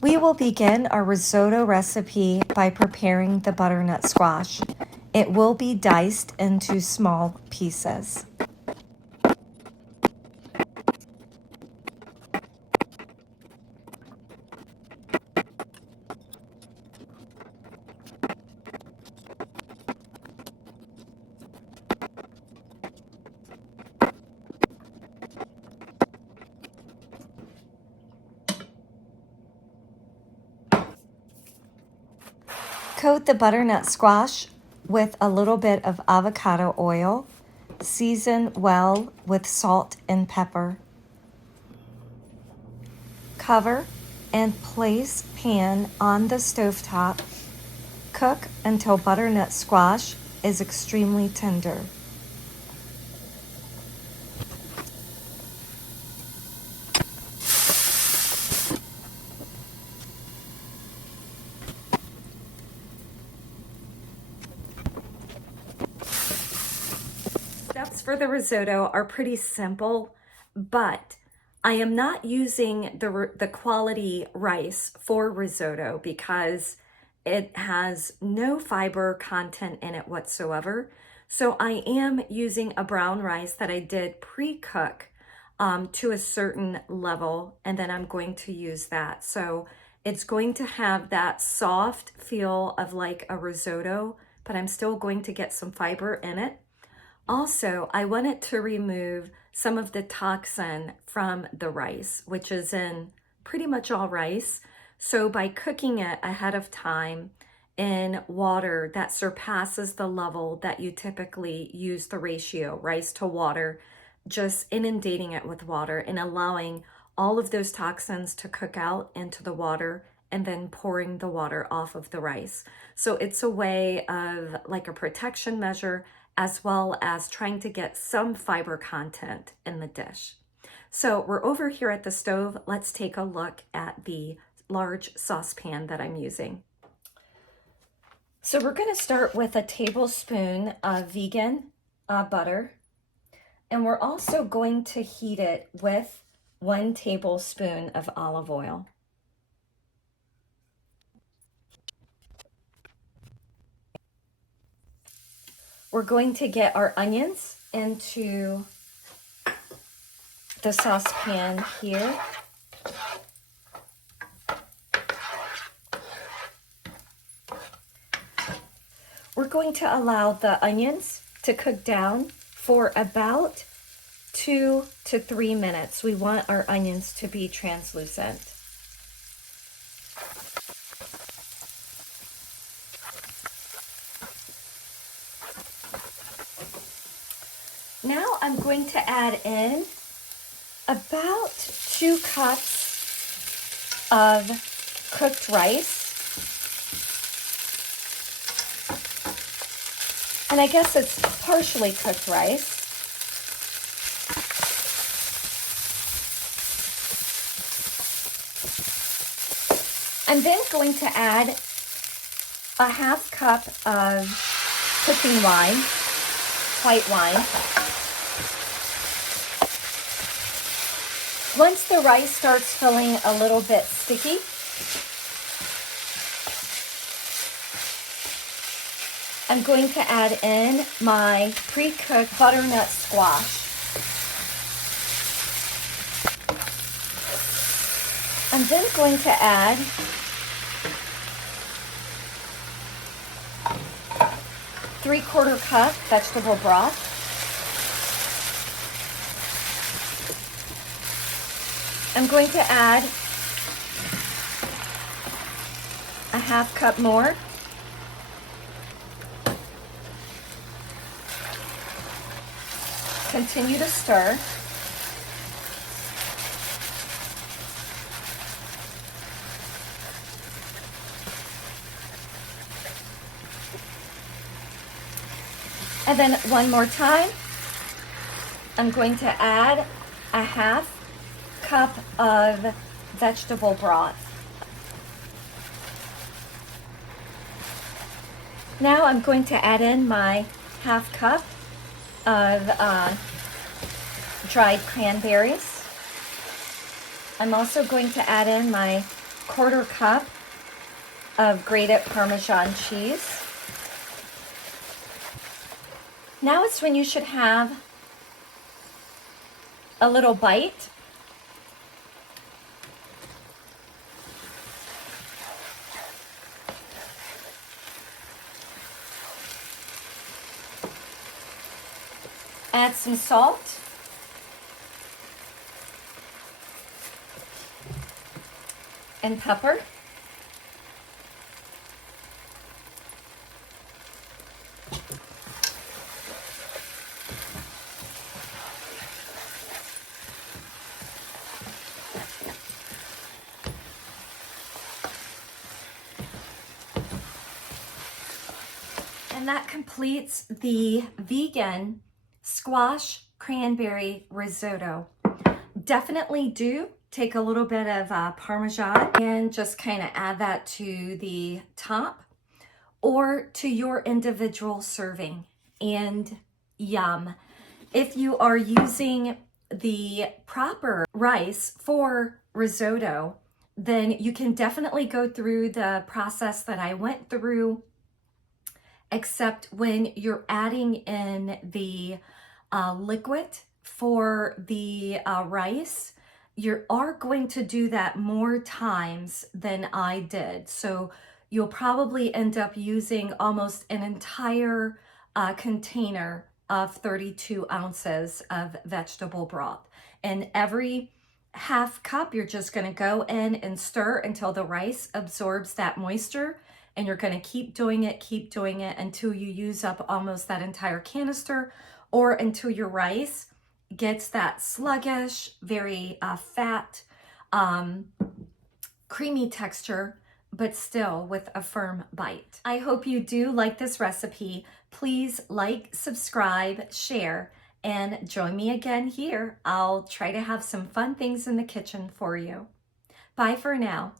We will begin our risotto recipe by preparing the butternut squash. It will be diced into small pieces. Coat the butternut squash with a little bit of avocado oil. Season well with salt and pepper. Cover and place pan on the stovetop. Cook until butternut squash is extremely tender. Steps for the risotto are pretty simple, but I am not using the quality rice for risotto because it has no fiber content in it whatsoever. So I am using a brown rice that I did pre-cook to a certain level, and then I'm going to use that. So it's going to have that soft feel of like a risotto, but I'm still going to get some fiber in it. Also, I wanted to remove some of the toxin from the rice, which is in pretty much all rice. So by cooking it ahead of time in water that surpasses the level that you typically use the ratio, rice to water, just inundating it with water and allowing all of those toxins to cook out into the water and then pouring the water off of the rice. So it's a way of like a protection measure as well as trying to get some fiber content in the dish. So we're over here at the stove. Let's take a look at the large saucepan that I'm using. So we're going to start with a tablespoon of vegan butter. And we're also going to heat it with 1 tablespoon of olive oil. We're going to get our onions into the saucepan here. We're going to allow the onions to cook down for about 2 to 3 minutes. We want our onions to be translucent. Now I'm going to add in about 2 cups of cooked rice. And I guess it's partially cooked rice. I'm then going to add a 1/2 cup of cooking wine, white wine. Once the rice starts feeling a little bit sticky, I'm going to add in my pre-cooked butternut squash. I'm then going to add ¾ cup vegetable broth. I'm going to add a 1/2 cup more. Continue to stir. And then one more time, I'm going to add a 1/2 cup of vegetable broth. Now I'm going to add in my 1/2 cup of dried cranberries. I'm also going to add in my 1/4 cup of grated Parmesan cheese. Now it's when you should have a little bite. Add some salt. And pepper. And that completes the vegan squash cranberry risotto. Definitely do take a little bit of Parmesan and just kind of add that to the top or to your individual serving, and yum. If you are using the proper rice for risotto, then you can definitely go through the process that I went through, except when you're adding in the liquid for the rice, you are going to do that more times than I did. So you'll probably end up using almost an entire container of 32 ounces of vegetable broth. And every half cup, you're just gonna go in and stir until the rice absorbs that moisture. And you're gonna keep doing it until you use up almost that entire canister, or until your rice gets that sluggish, very fat, creamy texture, but still with a firm bite. I hope you do like this recipe. Please like, subscribe, share, and join me again here. I'll try to have some fun things in the kitchen for you. Bye for now.